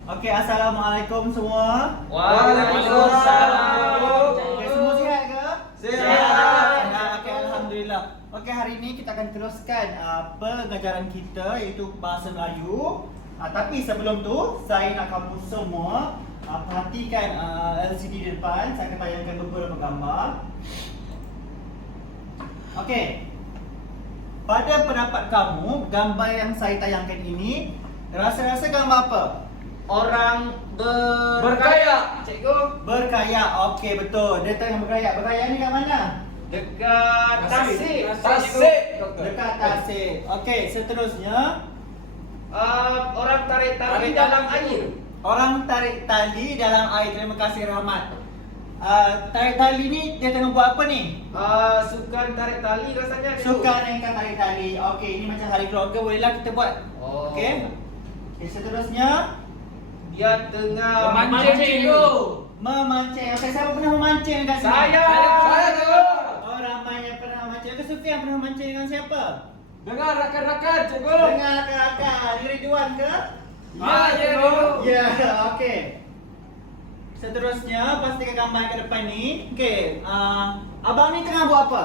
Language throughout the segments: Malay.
Okey, Assalamualaikum semua. Waalaikumsalam. Okey, semua sihat ke? Sihat. Okey, Alhamdulillah. Okey, hari ini kita akan teruskan pengajaran kita iaitu Bahasa Melayu. Tapi sebelum tu, saya nak kamu semua perhatikan LCD di depan. Saya akan tayangkan beberapa gambar. Okey. Pada pendapat kamu, gambar yang saya tayangkan ini rasa-rasa gambar apa? Orang berkaya. Cikgu. Berkaya. Okey, betul. Dia tengah berkaya. Berkaya ni kat mana? Dekat Tasik. Dekat Tasik. Okey, seterusnya Orang tarik tali dalam air. orang tarik tali dalam air. Terima kasih Rahmat. Tarik tali ni dia tengah buat apa ni? Sukan tarik tali rasanya. Cikgu. Suka dengan tarik tali. Okey, ini macam hari keluarga, bolehlah kita buat. Oh. Okey. Okey, seterusnya Dia tengah Memancing, cikgu. memancing. Okey, siapa pernah memancing kat sini? Saya. cikgu. Oh, ramai yang pernah memancing. Okey, Sufian pernah memancing dengan siapa? Dengan rakan-rakan, cikgu. Dengan kakak Ridwan ke? cikgu. Ya, okey. Seterusnya, pastikan gambar ke depan ni. Okey, abang ni tengah buat apa?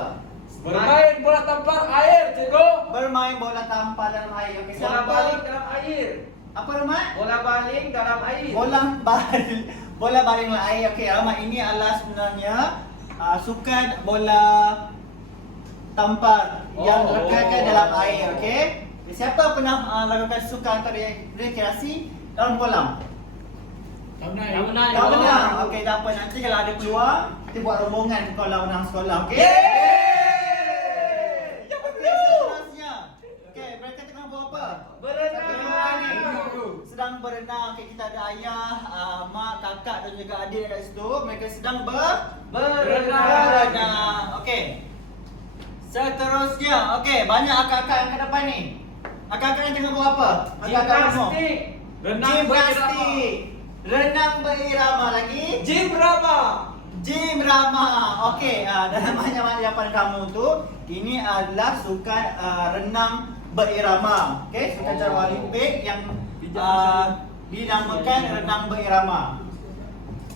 Bermain bola tampar air, cikgu. Bermain bola tampar dalam air. Okey, Bola siapa? baling dalam air. Apa Rahmat? Bola baling dalam air. Bola baling dalam air. Okey, Rahmat, ini adalah sebenarnya sukan bola tampar yang dilakukan dalam air. Okey. Siapa pernah lakukan sukan atau rekreasi dalam kolam? Tak Tak pernah. Okey, tak apa. Nanti kalau ada peluang, kita buat rombongan ke kolam renang sekolah. Okey? Ya, Okey, seterusnya. Okey, mereka tengah buat apa? Berenang. Sedang berenang. Okey, kita ada ayah, mak, kakak dan juga adik kat situ. Mereka sedang berenang. Okey. Seterusnya. Okey, banyak akak-akak yang ke depan ni. Akak-akak yang tengah buat apa? Akak-akak semua. Gimnastik. Gimnastik. Renang berirama lagi. Gym Rama. Gym Rama. Okey, dalam banyak-banyak jawapan kamu tu, ini adalah sukan renang berirama. Okey, sukan cara Olimpik yang dinamakan renang berirama.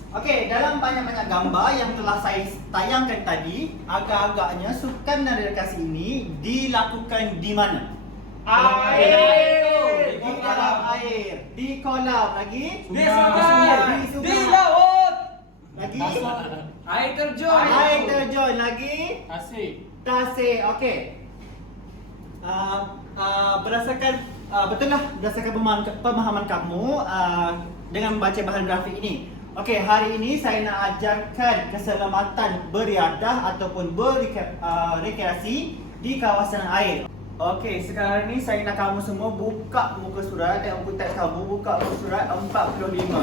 Okey, dalam banyak-banyak gambar yang telah saya tayangkan tadi, agak-agaknya sukan dan rekreasi ini dilakukan di mana? Air. Di dalam air, di kolam lagi, Di sungai. di Di laut. lagi, Air terjun. air terjun lagi, Asik. tasik. Okey. Berdasarkan betul lah berdasarkan pemahaman kamu dengan membaca bahan grafik ini. Okey, hari ini saya nak ajarkan keselamatan beriadah ataupun berrekreasi di kawasan air. Okey, sekarang ni saya nak kamu semua buka muka surat, tengok buku teks kamu, buka muka surat 45.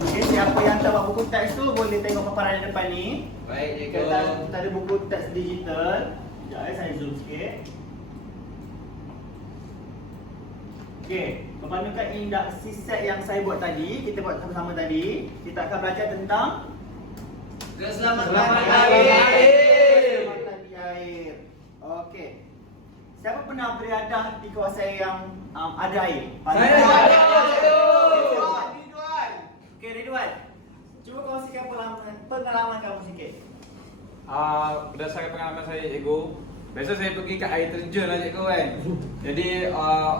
Okey, siapa yang tak buat buku teks tu boleh tengok paparan di depan ni. Baik, Kita ada buku teks digital. Sekejap saya zoom sikit. Okey, berpandukan induksi set yang saya buat tadi, kita buat sama-sama tadi. Kita akan belajar tentang Keselamatan air. keselamatan di air. Okey. Siapa pernah beriadah di kawasan yang ada air? Saya Ridwan. Okey, Ridwan. Cuba kongsikan pengalaman kamu sikit. Berdasarkan pengalaman saya, cikgu, biasa saya pergi kat air terjun lah, cikgu kan. Jadi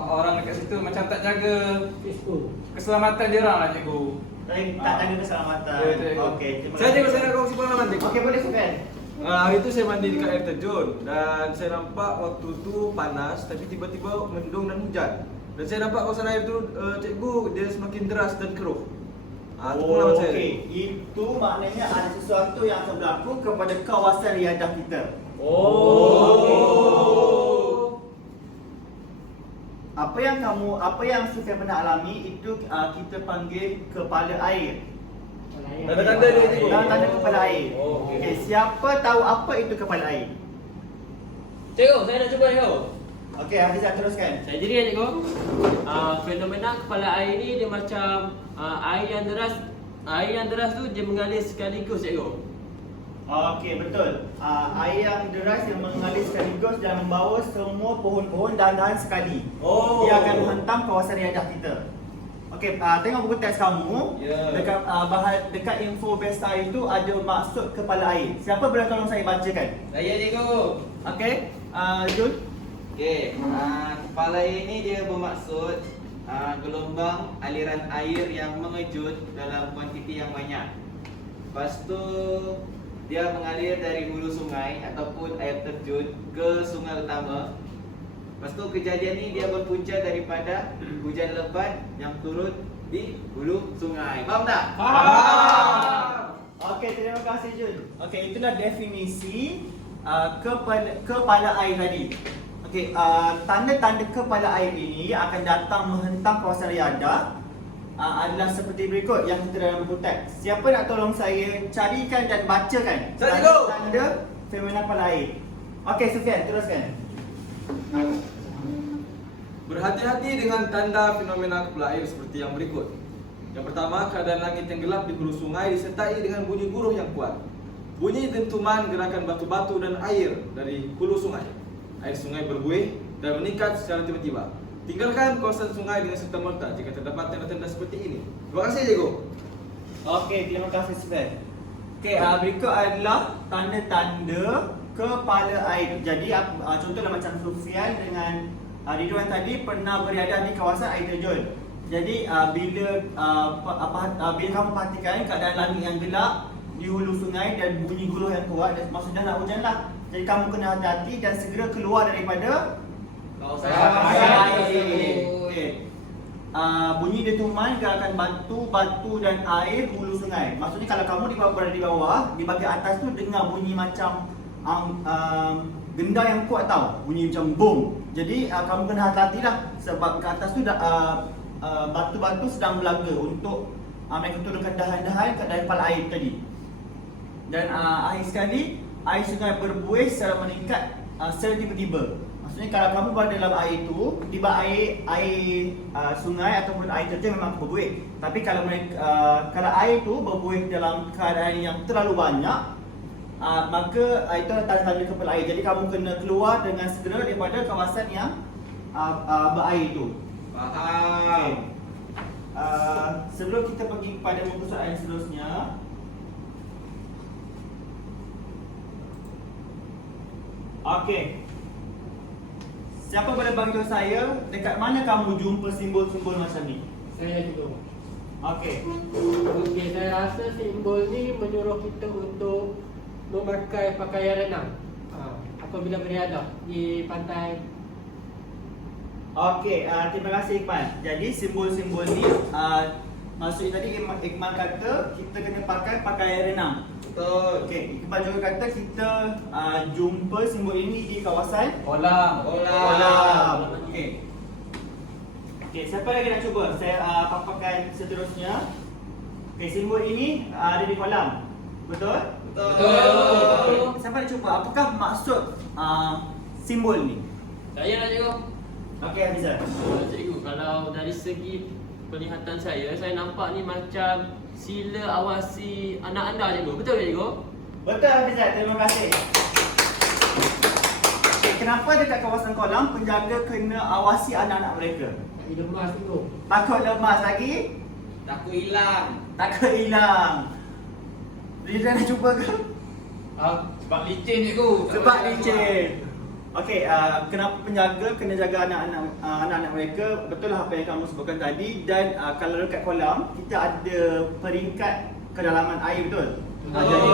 orang dekat situ macam tak jaga keselamatan dia orang lah, cikgu. Tak jaga keselamatan. Ya, cikgu. Okey, terima Saya kasih. nak kongsi pengalaman cikgu. Okey, boleh Sufian. Hari tu saya mandi dekat air terjun dan saya nampak waktu tu panas tapi tiba-tiba mendung dan hujan. Dan saya nampak kawasan air tu cikgu dia semakin deras dan keruh. Itu pengalaman saya. Okey, itu maknanya ada sesuatu yang akan berlaku kepada kawasan riadah kita. Apa yang Sufian pernah alami itu kita panggil kepala air. Tanda-tanda dia cikgu. Tanda kepala air. Oh, okey. Okey, siapa tahu apa itu kepala air? Cikgu, saya nak cuba, cikgu. Okey, Hafizah teruskan. Saya jadi ya cikgu. Fenomena kepala air ni dia macam air yang deras. Air yang deras tu dia mengalir sekaligus, cikgu. Okey, betul. Air yang deras yang mengalir sekaligus dan membawa semua pohon-pohon dan dahan sekali. Dia akan menghantam kawasan riadah kita. Okey, tengok buku teks kamu. Ya. Dekat info besta itu ada maksud kepala air. Siapa boleh tolong saya bacakan? Saya cikgu. Okey, Jul. Okey, kepala air ini dia bermaksud gelombang aliran air yang mengejut dalam kuantiti yang banyak. Lepas tu dia mengalir dari hulu sungai ataupun air terjun ke sungai utama. Lepas tu kejadian ni dia berpunca daripada hujan lebat yang turut di hulu sungai. Faham tak? Okey, terima kasih Jun. Okey, itulah definisi kepala air tadi. Okey, tanda-tanda kepala air ini akan datang menghentam kawasan riadah adalah seperti berikut yang kita dalam buku teks. Siapa nak tolong saya carikan dan bacakan Saya cikgu. tanda fenomena kepala air? Okey, Sufian, teruskan. Berhati-hati dengan tanda fenomena kepala air seperti yang berikut. Yang pertama, keadaan langit yang gelap di hulu sungai disertai dengan bunyi guruh yang kuat. Bunyi dentuman gerakan batu-batu dan air dari hulu sungai. Air sungai berbuih dan meningkat secara tiba-tiba. Tinggalkan kawasan sungai dengan serta-merta jika terdapat tanda-tanda seperti ini. Terima kasih, cikgu. Okey, terima kasih Sufian. Okey, berikut adalah tanda-tanda kepala air. Jadi contohlah macam Sufian dengan Ridwan tadi pernah beriadah di kawasan air terjun. Jadi bila kamu perhatikan keadaan langit yang gelap di hulu sungai dan bunyi guruh yang kuat, maksudnya nak hujan lah. Jadi kamu kena hati-hati dan segera keluar daripada Kawasan air. Okey. Bunyi dentuman gerakan batu dan air hulu sungai. Maksudnya kalau kamu berada di bawah, di bahagian atas tu dengar bunyi macam genda yang kuat tau, bunyi macam boom. Jadi kamu kena hati-hati lah sebab ke atas tu batu-batu sedang belaga untuk mereka turunkan dahan-dahan ke dalam kepala air tadi. Dan akhir sekali air sungai berbuih secara meningkat secara tiba-tiba. Maksudnya kalau kamu berada dalam air tu, tiba air sungai ataupun air terjun memang berbuih. Tapi kalau kalau air tu berbuih dalam keadaan yang terlalu banyak, maka itu tanda-tanda kepala air. Jadi kamu kena keluar dengan segera daripada kawasan yang berair itu. Faham. Sebelum kita pergi kepada muka soalan seterusnya, okey. Siapa boleh beritahu saya dekat mana kamu jumpa simbol-simbol macam ni? Saya cikgu. Okey. Okey, saya rasa simbol ni menyuruh kita untuk memakai pakaian renang apabila beriadah di pantai. Okey, terima kasih Iqmal. Jadi simbol-simbol ni maksudnya tadi Iqmal kata kita kena pakai pakaian renang. Betul. Okey, Iqmal juga kata kita jumpa simbol ini di kawasan Kolam. kolam. Okey. Okey, siapa lagi nak cuba? Saya paparkan seterusnya. Okey, simbol ini ada di kolam. Betul? Betul. Siapa nak cuba? Apakah maksud simbol ni? Saya nak cikgu. Okey, Hafizah. Cikgu, kalau dari segi penglihatan saya nampak ni macam sila awasi anak anda cikgu. Betul tak cikgu? Betul Hafizah, terima kasih. Okay, kenapa dekat kawasan kolam penjaga kena awasi anak-anak mereka? Tak lemas cikgu. Takut lemas lagi? Takut hilang. Takut hilang. Rizal nak cuba ke? Sebab licin, cikgu. Sebab licin. Okey, kenapa penjaga kena jaga anak-anak mereka? Betul lah apa yang kamu sebutkan tadi. Dan kalau dekat kolam, kita ada peringkat kedalaman air, betul? Jadi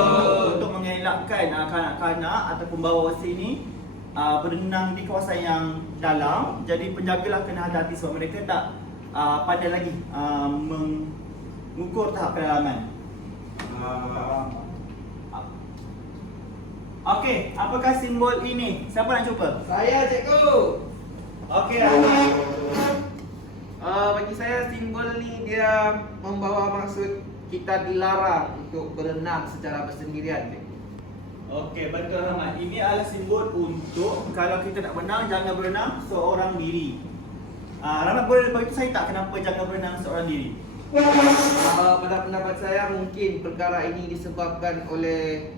untuk mengelakkan kanak-kanak ataupun bawa sini berenang di kawasan yang dalam, jadi penjagalah kena hati-hati sebab mereka tak pandai lagi mengukur tahap kedalaman. Okey, apakah simbol ini? Siapa nak cuba? Saya cikgu. Okey, Ahmad. Bagi saya simbol ni dia membawa maksud kita dilarang untuk berenang secara bersendirian, cikgu. Okey, betul Ahmad. Ini adalah simbol untuk kalau kita nak berenang, jangan berenang seorang diri. Rahmat boleh beritahu saya tak kenapa jangan berenang seorang diri? Pada pendapat saya mungkin perkara ini disebabkan oleh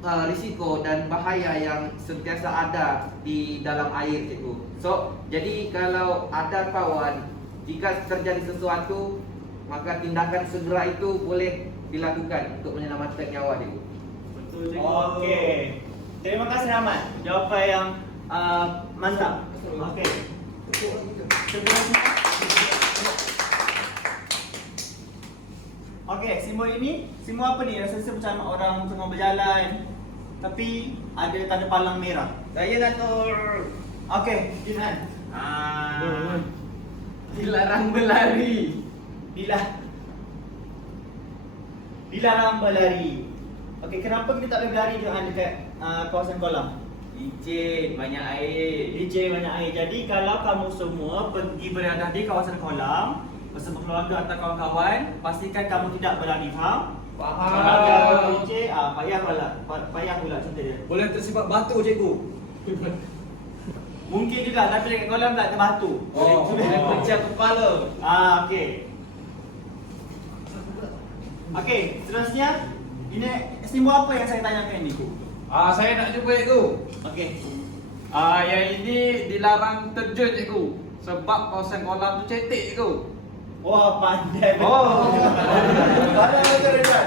risiko dan bahaya yang sentiasa ada di dalam air, cikgu. So, jadi kalau ada kawan jika terjadi sesuatu, maka tindakan segera itu boleh dilakukan untuk menyelamatkan nyawa cikgu. Betul cikgu. Okey. Terima kasih Ahmad. Jawapan yang mantap. Okey. Seterusnya. Okey, simbol ini, simbol apa ni? Rasa-rasa macam orang tengah berjalan tapi ada tanda palang merah. Saya Datuk. Okey, Jinan. Dilarang berlari. Dilarang berlari. Okey, kenapa kita tak boleh berlari dekat kawasan kolam? Licin, banyak air. DJ banyak air. Jadi kalau kamu semua pergi berada di kawasan kolam bersama keluarga atau kawan-kawan, pastikan kamu tidak berlari, faham? Faham. Kalau ada DJ, payah pula cerita dia. Boleh tersimpan batu cikgu. Mungkin juga tapi dekat kolam tak ada batu. Oh. Boleh pecah kepala. Okey. Okey, seterusnya ini simbol apa yang saya tanyakan ni? Saya nak cuba cikgu. Okey. Yang ini dilarang terjun cikgu. Sebab kawasan kolam tu cetek cikgu. Wah, pandai. Oh. Pandai betul Rizal.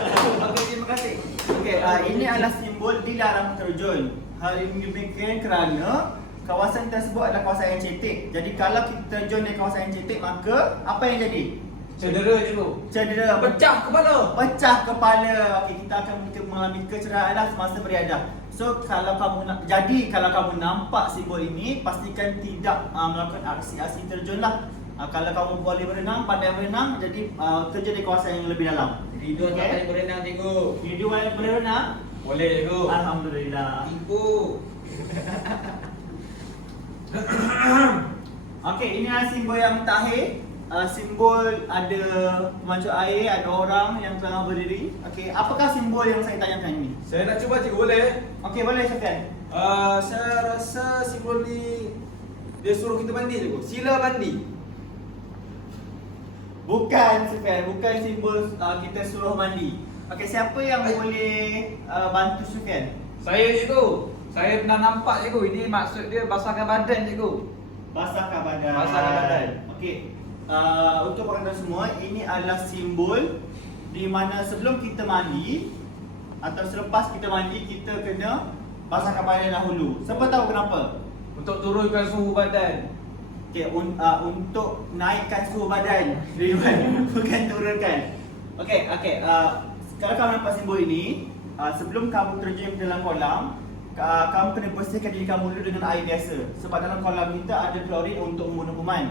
Okey, terima kasih. Okey, ini adalah simbol dilarang terjun. Hal ini demikian kerana kawasan tersebut adalah kawasan yang cetek. Jadi kalau kita terjun di kawasan yang cetek, maka apa yang jadi? Cedera cikgu. Cedera, Pecah kepala. pecah kepala. Okey, kita akan mengalami kecederaan semasa beriadah. So kalau kamu kalau kamu nampak simbol ini, pastikan tidak melakukan aksi-aksi terjunlah. Kalau kamu boleh berenang, pandai berenang, jadi terjun di kawasan yang lebih dalam. Ridwan tak boleh berenang cikgu. Ridwan boleh berenang? Boleh cikgu. Alhamdulillah. Ibu. Okey, ini adalah simbol yang mutakhir. Simbol ada pemancu air, ada orang yang tengah berdiri. Okey, apakah simbol yang saya tanyakan ini? Saya nak cuba cikgu, boleh? Okey, boleh Syafian. Saya rasa simbol ni dia suruh kita mandi cikgu. Sila mandi. Bukan Syafian, bukan simbol kita suruh mandi. Okey, siapa yang boleh bantu Syafian? Saya cikgu. Saya pernah nampak cikgu. Ini maksud dia basahkan badan cikgu. Basahkan badan. Basahkan badan. Okey. Untuk penonton semua, ini adalah simbol di mana sebelum kita mandi atau selepas kita mandi, kita kena basahkan badan dahulu. Siapa tahu kenapa? Untuk turunkan suhu badan. Okay, untuk naikkan suhu badan, bukan turunkan. Okey, kalau kamu nampak simbol ini, sebelum kamu terjun ke dalam kolam, kamu kena bersihkan diri kamu dulu dengan air biasa. Sebab dalam kolam kita ada klorin untuk membunuh kuman.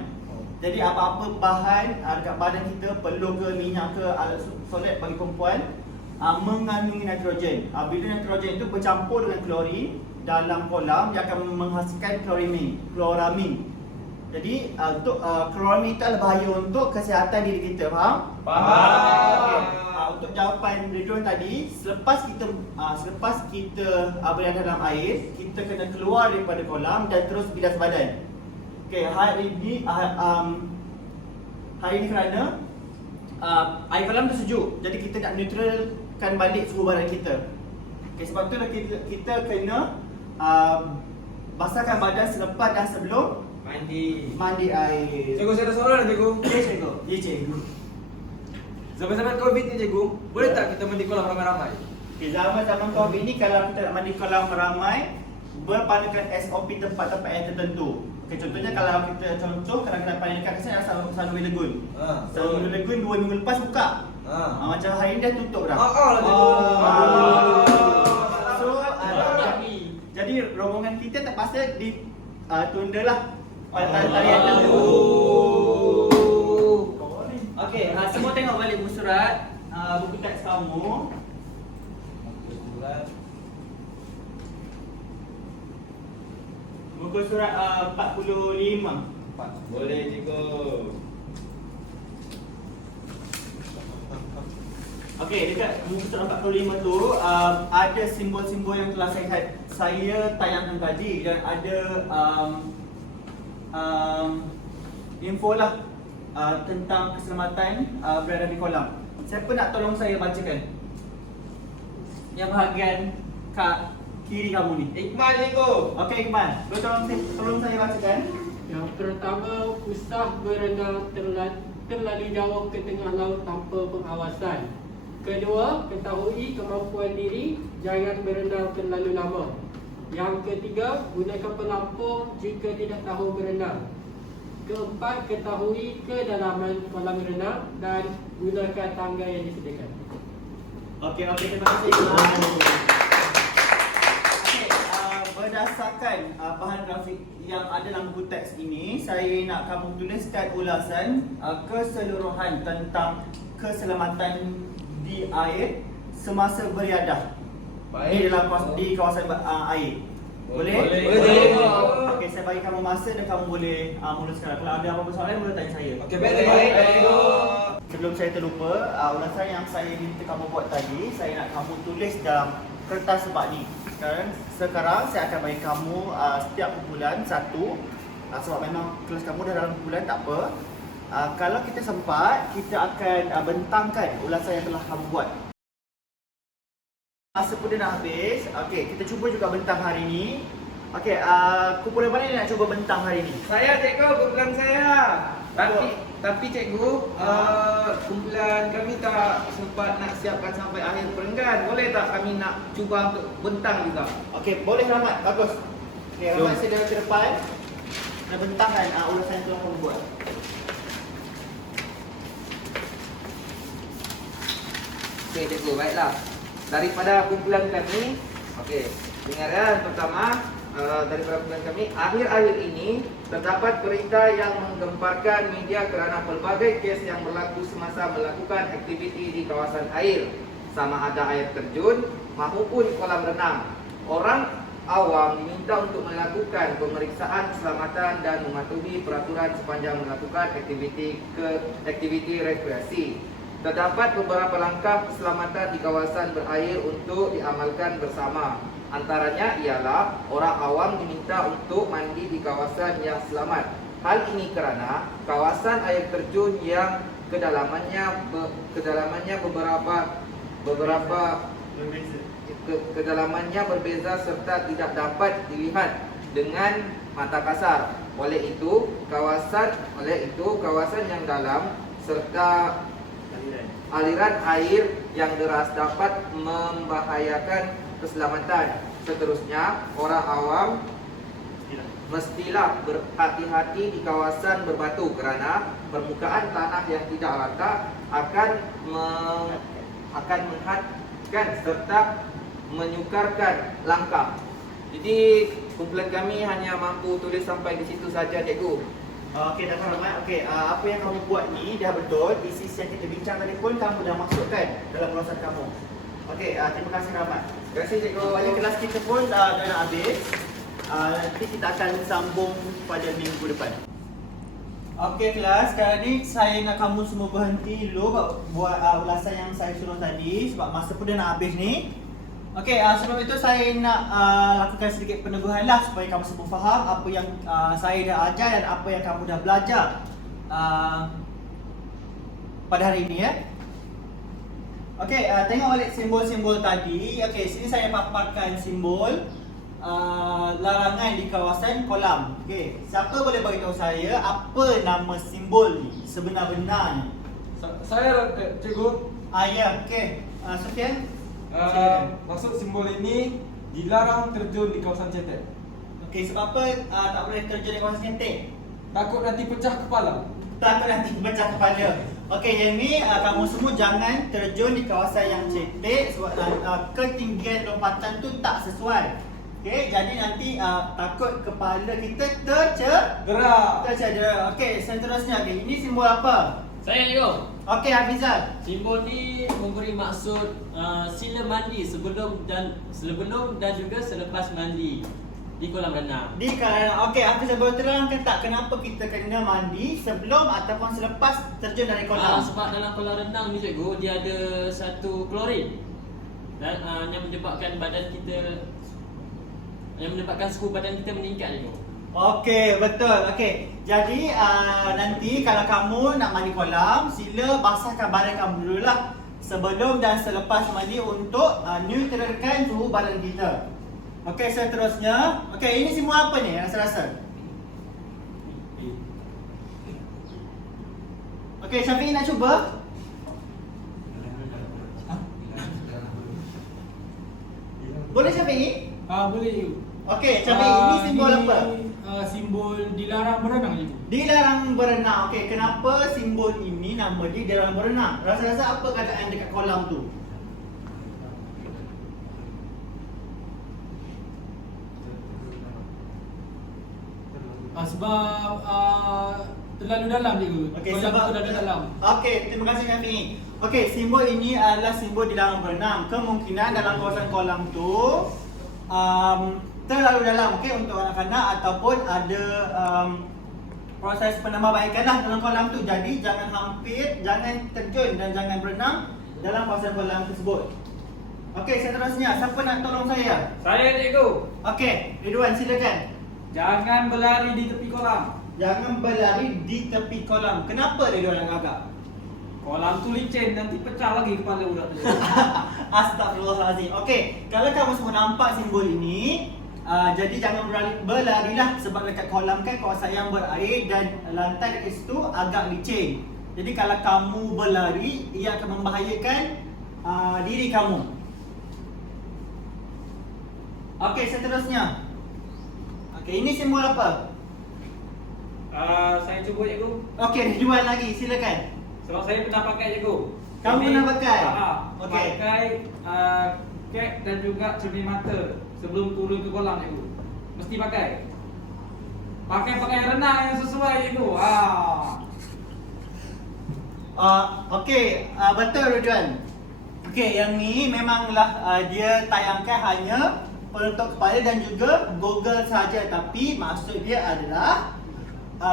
Jadi apa-apa bahan dekat badan kita, peluh ke, minyak ke, alat solid bagi perempuan, mengandungi nitrogen. Bila nitrogen itu bercampur dengan klorin dalam kolam, dia akan menghasilkan kloramin. Jadi untuk kloramin itu adalah bahaya untuk kesihatan diri kita, faham? Faham. Untuk jawapan Ridwan tadi, selepas kita berada dalam air, kita kena keluar daripada kolam dan terus bilas badan. Okey, hari ini kerana air kolam tu sejuk, jadi kita nak neutralkan balik suhu badan kita. Okey, sebab tu kita kena basahkan badan selepas dan sebelum mandi air. Cikgu, saya ada soalan cikgu. Ya cikgu. Zaman-zaman Covid ni cikgu, boleh tak kita mandi kolam ramai-ramai? Di zaman Covid ni, kalau kita nak mandi kolam ramai, berpandukan SOP tempat-tempat yang tertentu. Okay, contohnya kalau kita paling dekat kesini adalah Sunway Lagoon. Sunway Lagoon 2 minggu lepas buka. Macam hari ni dah tutup dah. lah cikgu. So, jadi rombongan kita terpaksa ditundalah tarian tersebut. Okey, semua tengok balik buku surat, buku teks kamu. Buku surat 45. Boleh cikgu. Okey, dekat buku surat 45 tu ada simbol-simbol yang telah saya tayangkan tadi dan ada info lah tentang keselamatan berada di kolam. Siapa nak tolong saya bacakan? Yang bahagian kat kiri kamu ni. Iqmal cikgu. Okey Iqbal, tolong saya bacakan. Yang pertama, usah berenang terlalu jauh ke tengah laut tanpa pengawasan. Kedua, ketahui kemampuan diri, jangan berenang terlalu lama. Yang ketiga, gunakan pelampung jika tidak tahu berenang. Keempat, ketahui kedalaman kolam renang dan gunakan tangga yang disediakan. Okey, terima kasih. Okey, berdasarkan bahan grafik yang ada dalam buku teks ini, saya nak kamu tuliskan ulasan keseluruhan tentang keselamatan di air semasa beriadah di dalam di kawasan air. Boleh? Boleh. Okey, saya bagi kamu masa dan kamu boleh mula sekarang. Kalau ada apa-apa soalan boleh tanya saya. Okey, baik. Sebelum saya terlupa, ulasan yang saya minta kamu buat tadi, saya nak kamu tulis dalam kertas sebab ni. Sekarang saya akan bagi kamu setiap kumpulan satu. Sebab memang kelas kamu dah dalam kumpulan, tak apa. Kalau kita sempat, kita akan bentangkan ulasan yang telah kamu buat. Masa pun dah nak habis. Okey, kita cuba juga bentang hari ni. Okey, kumpulan mana yang nak cuba bentang hari ni? Saya cikgu, kumpulan saya. Tapi cikgu, kumpulan kami tak sempat nak siapkan sampai akhir perenggan. Boleh tak kami nak cuba untuk bentang juga? Okey, boleh Rahmat. Bagus. Okey, Rahmat sila ke depan. Dan bentangkan ulasan yang telah kamu buat. Okey cikgu, baiklah. Daripada kumpulan kami, okey, dengarkan pertama daripada kumpulan kami, akhir-akhir ini terdapat berita yang menggemparkan media kerana pelbagai kes yang berlaku semasa melakukan aktiviti di kawasan air, sama ada air terjun maupun kolam renang. Orang awam diminta untuk melakukan pemeriksaan keselamatan dan mematuhi peraturan sepanjang melakukan aktiviti rekreasi. Terdapat beberapa langkah keselamatan di kawasan berair untuk diamalkan bersama. Antaranya ialah orang awam diminta untuk mandi di kawasan yang selamat. Hal ini kerana kawasan air terjun yang kedalamannya berbeza serta tidak dapat dilihat dengan mata kasar. Oleh itu kawasan yang dalam serta aliran air yang deras dapat membahayakan keselamatan. Seterusnya, orang awam mestilah berhati-hati di kawasan berbatu kerana permukaan tanah yang tidak rata akan menghadkan serta menyukarkan langkah. Jadi kumpulan kami hanya mampu tulis sampai di situ saja, cikgu. Okey, Dr. Rahmat. Okey, apa yang kamu buat ni dah betul. Isi yang kita bincang tadi pun kamu dah masukkan dalam ulasan kamu. Okey, terima kasih Rahmat. Terima kasih cikgu. Banyak kelas kita pun dah nak habis. Nanti kita akan sambung pada minggu depan. Okey kelas, sekarang ni saya nak kamu semua berhenti dulu buat ulasan yang saya suruh tadi sebab masa pun dah nak habis ni. Okey, sebelum itu saya nak lakukan sedikit peneguhan lah supaya kamu semua faham apa yang saya dah ajar dan apa yang kamu dah belajar pada hari ini ya. Okey, tengok balik simbol-simbol tadi. Okey, sini saya paparkan simbol larangan di kawasan kolam. Okey, siapa boleh beritahu saya apa nama simbol ni sebenar-benarnya? Saya cikgu. Ya, okey. Sofian? Maksud simbol ini dilarang terjun di kawasan cetek. Okey, sebab apa tak boleh terjun di kawasan cetek? Takut nanti pecah kepala. Takut nanti pecah kepala. Okey, yang ni kamu semua jangan terjun di kawasan yang cetek sebab ketinggian lompatan tu tak sesuai. Okey, jadi nanti takut kepala kita tercedera. Okey, seterusnya. Okey, ini simbol apa? Saya cikgu. Okey, Hafizal. Simbol ni memberi maksud sila mandi sebelum dan juga selepas mandi di kolam renang. Di kolam. Okey, Hafizal boleh terangkan tak kenapa kita kena mandi sebelum ataupun selepas terjun dari kolam? Sebab dalam kolam renang ni cikgu, dia ada satu klorin dan yang menyebabkan suhu badan kita meningkat cikgu. Okey, betul. Okey. Jadi nanti kalau kamu nak mandi kolam, sila basahkan badan kamu dululah sebelum dan selepas mandi untuk neutralkan suhu badan kita. Okey, seterusnya. Okey, ini semua apa ni rasa-rasa? Okey, Syafiq nak cuba? Boleh Syafiq? Boleh you. Okey, Syafiq, ini simbol apa? Simbol dilarang berenang je. Dilarang berenang. Okey, kenapa simbol ini nama dia dilarang berenang? Rasa-rasa apa keadaan dekat kolam tu? Sebab terlalu dalam cikgu. Okey, Kolam tu dah dalam. Okey, terima kasih Syafiq. Okey, simbol ini adalah simbol dilarang berenang. Kemungkinan dalam kawasan kolam tu terlalu dalam, okey, untuk anak-anak ataupun ada proses penambahbaikan lah dalam kolam tu. Jadi jangan hampir, jangan terjun dan jangan berenang dalam kawasan kolam tersebut. Okey, seterusnya siapa nak tolong saya? Saya cikgu. Okey, Ridwan silakan. Jangan berlari di tepi kolam. Jangan berlari di tepi kolam. Kenapa Ridwan nak agak? Kolam tu licin, nanti pecah lagi kepala budak tu. Astagfirullahalazim. Okey, kalau kamu semua nampak simbol ini, jadi jangan berlarilah sebab dekat kolam kan kawasan yang berair dan lantai dekat situ agak licin. Jadi kalau kamu berlari, ia akan membahayakan diri kamu. Okey, seterusnya. Okey, ini simbol apa? Saya cuba cikgu. Okey, Ridwan lagi, silakan. Sebab saya pernah pakai cikgu. Kamu pernah pakai? Okey. Pakai cap dan juga cermin mata sebelum turun ke kolam cikgu. Mesti pakai. Pakai pakaian renang yang sesuai cikgu. Okey, betul Ridwan. Okey, yang ni memanglah dia tayangkan hanya penutup kepala dan juga goggle saja, tapi maksud dia adalah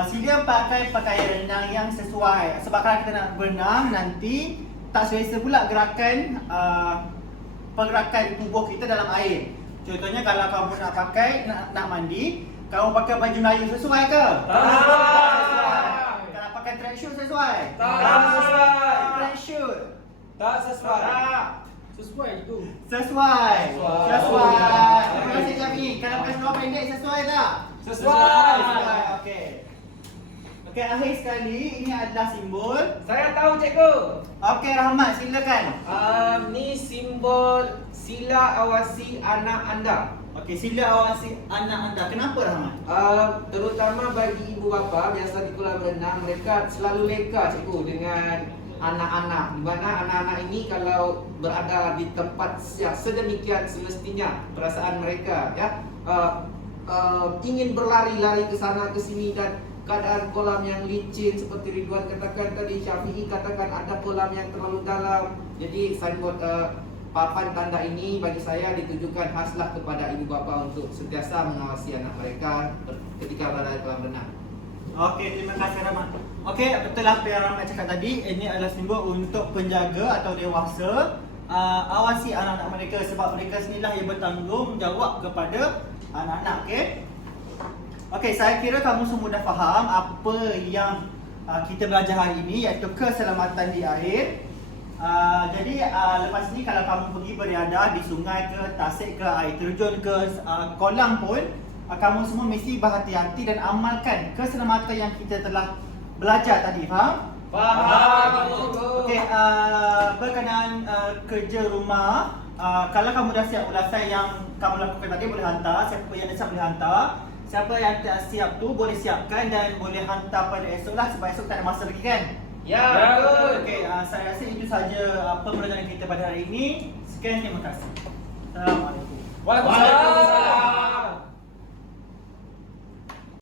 sila pakai pakaian renang yang sesuai. Sebab kalau kita nak berenang nanti tak selesa pula gerakan pergerakan tubuh kita dalam air. Contohnya kalau kamu nak pakai nak mandi, kamu pakai baju Melayu sesuai ke? Tak sesuai. Kalau pakai tracksuit sesuai? Tak sesuai. Tracksuit Tak sesuai. Sesuai tu. sesuai. Sesuai. Sesuai. Terima kasih Syafiq. Kalau pakai seluar pendek sesuai tak? Sesuai. Sesuai. Okey. Okey, akhir sekali ini adalah simbol. Saya tahu cikgu. Okey, Rahmat silakan. Ni simbol sila awasi anak anda. Okey, sila awasi anak anda. Kenapa Rahmat? Terutama bagi ibu bapa biasa di kolam renang, mereka selalu leka cikgu dengan anak-anak, di mana anak-anak ini kalau berada di tempat yang sedemikian semestinya perasaan mereka ya ingin berlari-lari ke sana ke sini dan keadaan kolam yang licin seperti Ridwan katakan tadi, Syafi'i katakan ada kolam yang terlalu dalam. Jadi signboard papan tanda ini bagi saya ditujukan khaslah kepada ibu bapa untuk sentiasa mengawasi anak mereka ketika berada di kolam renang. Okey, terima kasih Rahmat. Okey, betul lah apa yang Rahmat cakap tadi. Ini adalah simbol untuk penjaga atau dewasa awasi anak-anak mereka sebab mereka sendirilah yang bertanggungjawab kepada anak-anak, okey? Okey, saya kira kamu semua dah faham apa yang kita belajar hari ini, iaitu keselamatan di air. Jadi lepas ni kalau kamu pergi beriadah di sungai ke, tasik ke, air terjun ke, kolam pun, kamu semua mesti berhati-hati dan amalkan keselamatan yang kita telah belajar tadi, faham? Faham. Okey, berkenaan kerja rumah, kalau kamu dah siap ulasan yang kamu lakukan tadi boleh hantar. Siapa yang dah siap boleh hantar. Siapa yang tak siap tu boleh siapkan dan boleh hantar pada esok lah sebab esok tak ada masa lagi kan? Ya, betul. Okey, saya rasa itu saja pembelajaran kita pada hari ini. Sekian, terima kasih. Assalamualaikum. Waalaikumsalam.